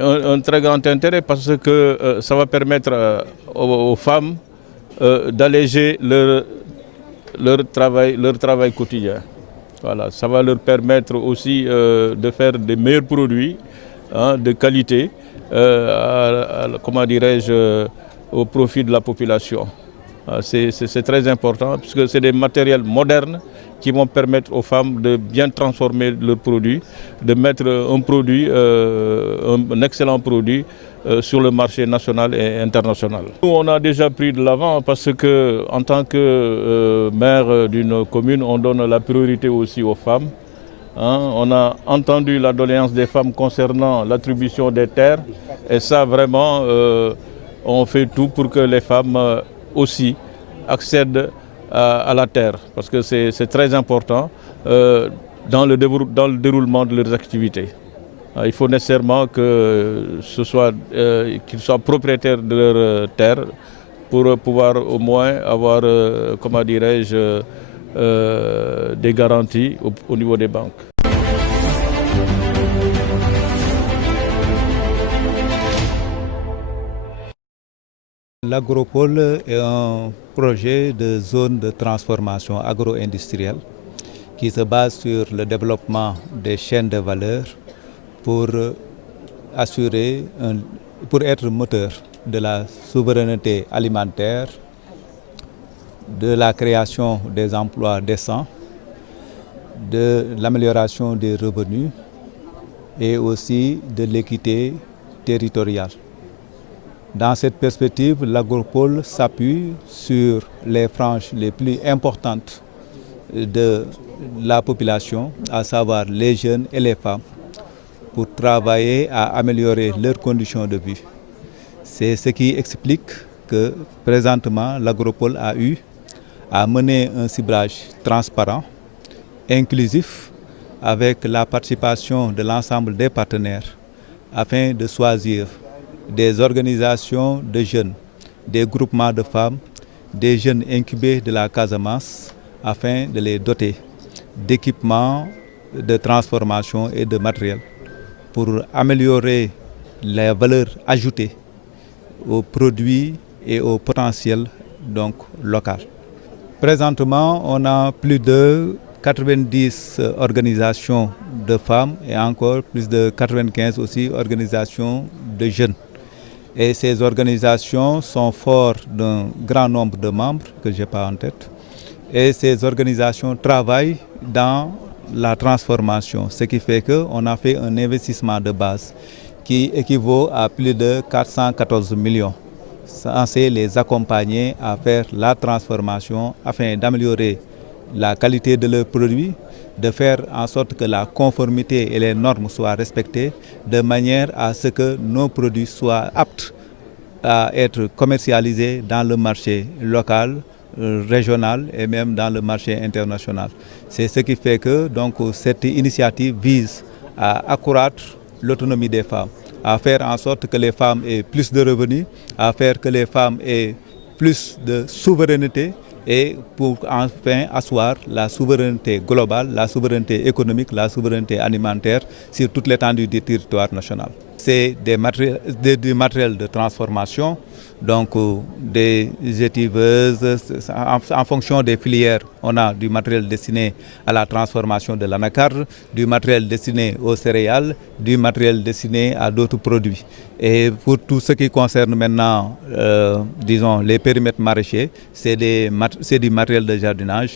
Un très grand intérêt parce que ça va permettre aux femmes d'alléger leur travail quotidien. Voilà, ça va leur permettre aussi de faire des meilleurs produits, hein, de qualité, comment dirais-je, au profit de la population. C'est très important puisque c'est des matériels modernes qui vont permettre aux femmes de bien transformer leurs produits, de mettre un excellent produit sur le marché national et international. Nous, on a déjà pris de l'avant parce que, en tant que maire d'une commune, on donne la priorité aussi aux femmes. Hein, on a entendu la doléance des femmes concernant l'attribution des terres et ça vraiment, on fait tout pour que les femmes aussi accèdent à la terre parce que c'est très important dans le déroulement de leurs activités. Il faut nécessairement qu'ils soient propriétaires de leur terre pour pouvoir au moins avoir, comment dirais-je, des garanties au niveau des banques. L'agropole est un projet de zone de transformation agro-industrielle qui se base sur le développement des chaînes de valeur pour pour être moteur de la souveraineté alimentaire, de la création des emplois décents, de l'amélioration des revenus et aussi de l'équité territoriale. Dans cette perspective, l'agropole s'appuie sur les franges les plus importantes de la population, à savoir les jeunes et les femmes, pour travailler à améliorer leurs conditions de vie. C'est ce qui explique que présentement l'agropole a mené un ciblage transparent, inclusif, avec la participation de l'ensemble des partenaires afin de choisir des organisations de jeunes, des groupements de femmes, des jeunes incubés de la Casamance afin de les doter d'équipements de transformation et de matériel pour améliorer la valeur ajoutée aux produits et au potentiel donc, local. Présentement, on a plus de 90 organisations de femmes et encore plus de 95 aussi organisations de jeunes. Et ces organisations sont fortes d'un grand nombre de membres que je n'ai pas en tête. Et ces organisations travaillent dans la transformation, ce qui fait qu'on a fait un investissement de base qui équivaut à plus de 414 millions, censé les accompagner à faire la transformation afin d'améliorer la qualité de leurs produits, de faire en sorte que la conformité et les normes soient respectées, de manière à ce que nos produits soient aptes à être commercialisés dans le marché local, régional et même dans le marché international. C'est ce qui fait que donc, cette initiative vise à accroître l'autonomie des femmes, à faire en sorte que les femmes aient plus de revenus, à faire que les femmes aient plus de souveraineté et pour enfin asseoir la souveraineté globale, la souveraineté économique, la souveraineté alimentaire sur toute l'étendue du territoire national. C'est du matériel de transformation, donc des étiveuses, en fonction des filières, on a du matériel destiné à la transformation de l'anacarde, du matériel destiné aux céréales, du matériel destiné à d'autres produits. Et pour tout ce qui concerne maintenant, disons, les périmètres maraîchers, c'est du matériel de jardinage.